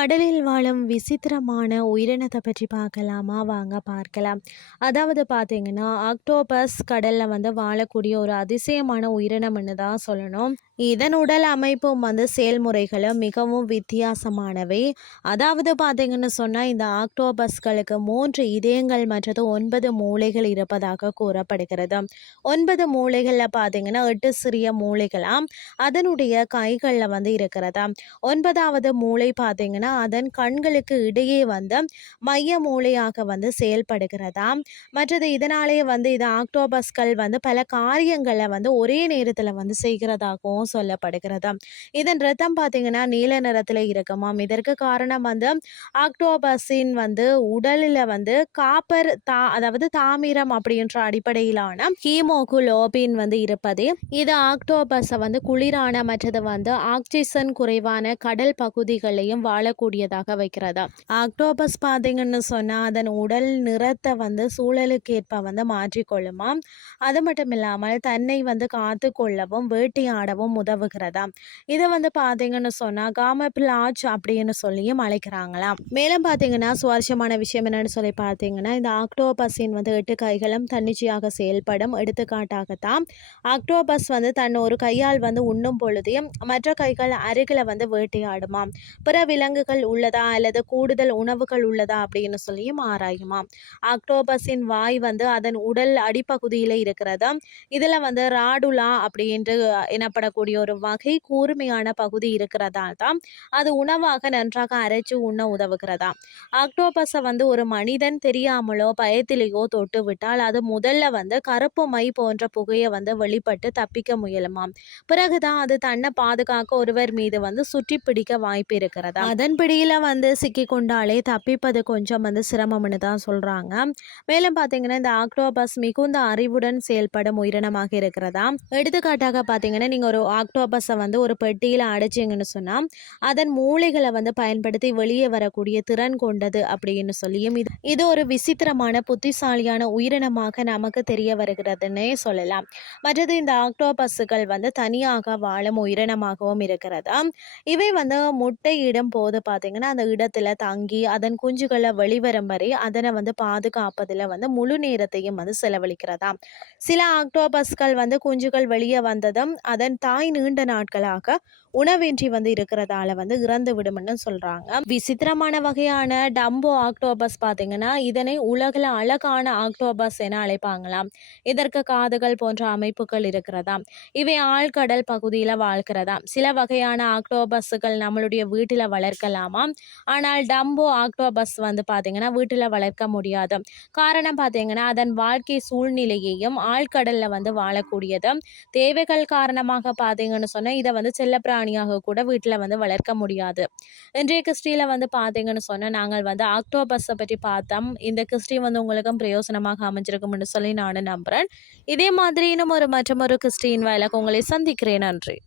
கடலில் வாழும் விசித்திரமான உயிரினத்தை பற்றி பார்க்கலாமா? வாங்க பார்க்கலாம். அதாவது பார்த்தீங்கன்னா ஆக்டோபஸ் கடலில் வந்து வாழக்கூடிய ஒரு அதிசயமான உயிரினம்னு தான் சொல்லணும். இதன் உடல் அமைப்பும் வந்து செயல்முறைகளும் மிகவும் வித்தியாசமானவை. அதாவது பார்த்தீங்கன்னு சொன்னால் இந்த ஆக்டோபஸ்களுக்கு மூன்று இதயங்கள் மற்றது ஒன்பது மூளைகள் இருப்பதாக கூறப்படுகிறது. ஒன்பது மூளைகளில் பார்த்தீங்கன்னா எட்டு சிறிய மூளைகளாம் அதனுடைய கைகளில் வந்து இருக்கிறதா? ஒன்பதாவது மூளை பார்த்தீங்கன்னா அதன் கண்களுக்கு இடையே வந்து மைய மூளையாக வந்து செயல்படுகிறதா? மற்றது இதனாலேயே வந்து இது ஆக்டோபஸ்கள் வந்து பல காரியங்களை வந்து ஒரே நேரத்தில் வந்து செய்கிறதாகவும் சொல்லப்படுகிறது இதன் ரத்தம் பார்த்தீங்கன்னா நீல நிறத்தில் இருக்குமாம். இதற்கு காரணம் வந்து ஆக்டோபஸின் வந்து உடலில் வந்து காப்பர் தா அதாவது தாமிரம் அப்படின்ற அடிப்படையிலான ஹீமோகுலோபின் வந்து இருப்பது. இது ஆக்டோபஸை வந்து குளிரான மற்றது வந்து ஆக்சிஜன் குறைவான கடல் பகுதிகளையும் வாழக்கூடியதாக வைக்கிறதா ஆக்டோபஸ் பார்த்தீங்கன்னு சொன்னால் அதன் உடல் நிறத்தை வந்து சூழலுக்கேற்ப வந்து மாற்றிக்கொள்ளுமாம். அது மட்டும் இல்லாமல் தன்னை வந்து காத்து கொள்ளவும் வேட்டையாடவும் உதவுகிறதாம் இதை வந்து பார்த்தீங்கன்னு சொன்னால் காமபிளாச் அப்படின்னு சொல்லியும் அழைக்கிறாங்களாம். மேலும் பார்த்தீங்கன்னா சுவாரஸ்யமான விஷயம் என்னன்னு சொல்லி பார்த்தீங்கன்னா இந்த ஆக்டோபஸின் வந்து எட்டு கைகளும் தன்னிச்சையாக செயல்படும் எடுத்துக்காட்டாகத்தான் ஆக்டோபஸ் வந்து தன் ஒரு கையால் வந்து உண்ணும் பொழுதே மற்ற கைகள் அருகில் வந்து வேட்டையாடுமாம். பிற விலங்குகள் உள்ளதா அல்லது கூடுதல் உணவுகள் உள்ளதா அப்படின்னு சொல்லியும் ஆராயுமாம். ஆக்டோபஸின் வாய் வந்து அதன் உடல் அடிப்பகுதியில் இருக்கிறது இதில் வந்து ராடுலா அப்படின்று எனப்படக்கூடிய ஒரு வகை கூர்மையான பகுதி இருக்கிறதால் தான் அது உணவாக நன்றாக அரைச்சு உண்ண உதவுகிறதா. ஆக்டோபஸை வந்து ஒரு மனிதன் தெரியாமலோ பயத்திலேயோ தொட்டு விட்டால் அது முதல்ல வந்து கருப்பு மை போன்ற புகையை வந்து வெளிப்பட்டு தப்பிக்க முயலுமாம். பிறகுதான் அது தன்னை பாதுகாக்க ஒருவர் மீது வந்து சுற்றி பிடிக்க வாய்ப்பு இருக்கிறதா. அதன் பிடியில வந்து சிக்கி கொண்டாலே தப்பிப்பது கொஞ்சம் வந்து சிரமம்னு தான் சொல்றாங்க. மேலும் பார்த்தீங்கன்னா இந்த ஆக்டோபஸ் மிகுந்த அறிவுடன் செயல்படும் உயிரினமாக இருக்கிறதா. எடுத்துக்காட்டாக பார்த்தீங்கன்னா நீங்கள் ஒரு ஆக்டோபஸை வந்து ஒரு பெட்டியில் அடைச்சிங்கன்னு சொன்னால் அதன் மூளைகளை வந்து பயன்படுத்தி வெளியே வரக்கூடிய திறன் கொண்டது அப்படின்னு சொல்லியும் இது இது ஒரு விசித்திரமான புத்திசாலியான உயிரினமாக நமக்கு தெரிய வருகிறதுன்னே சொல்லலாம். மற்றது இந்த ஆக்டோபஸுகள் வந்து தனியாக வாழும் உயிரினமாகவும் இருக்கிறதா? இவை வந்து முட்டையிடும் போது பார்த்தீங்கன்னா அந்த இடத்துல தங்கி அதன் குஞ்சுகளை வெளிவரும் வரை அதனை வந்து பாதுகாப்பதில் வந்து முழு நேரத்தையும் வந்து செலவழிக்கிறதா சில ஆக்டோபஸ்கள் வந்து குஞ்சுகள் வெளியே வந்ததும் அதன் தாய் நீண்ட நாட்களாக உணவின்றி வந்து இருக்கிறதால வந்து இறந்து விடும்னு சொல்றாங்க. விசித்திரமான வகையான டம்போ ஆக்டோபஸ் பார்த்தீங்கன்னா இதனை உலகில் அழகான ஆக்டோபஸ் என அழைப்பாங்களாம். இதற்கு காதுகள் போன்ற அமைப்புகள் இருக்கிறதாம் இவை ஆழ்கடல் பகுதியில் வாழ்கிறதாம் சில வகையான ஆக்டோபஸ்கள் நம்மளுடைய வீட்டில் வளர்க்கலாமாம் ஆனால் டம்போ ஆக்டோபஸ் வந்து பார்த்தீங்கன்னா வீட்டில் வளர்க்க முடியாது. காரணம் பார்த்தீங்கன்னா அதன் வாழ்க்கை சூழ்நிலையையும் ஆழ்கடலில் வந்து வாழக்கூடியது. தேவைகள் காரணமாக பார்த்தீங்கன்னு சொன்னால் இதை வந்து செல்லப்பிராணியாக கூட வீட்டில் வந்து வளர்க்க முடியாது. இன்றைய கிறிஸ்டியில் வந்து பார்த்தீங்கன்னு சொன்னால் நாங்கள் வந்து ஆக்டோபஸை பற்றி பார்த்தோம். இந்த கிறிஸ்டி வந்து உங்களுக்கும் பிரயோசனமாக அமைஞ்சிருக்கும்னு சொல்லி நான் நம்புகிறேன் இதே மாதிரி இன்னும் ஒரு மற்றும் ஒரு கிறிஸ்டின் வேலைக்கு உங்களை சந்திக்கிறேன். நன்றி.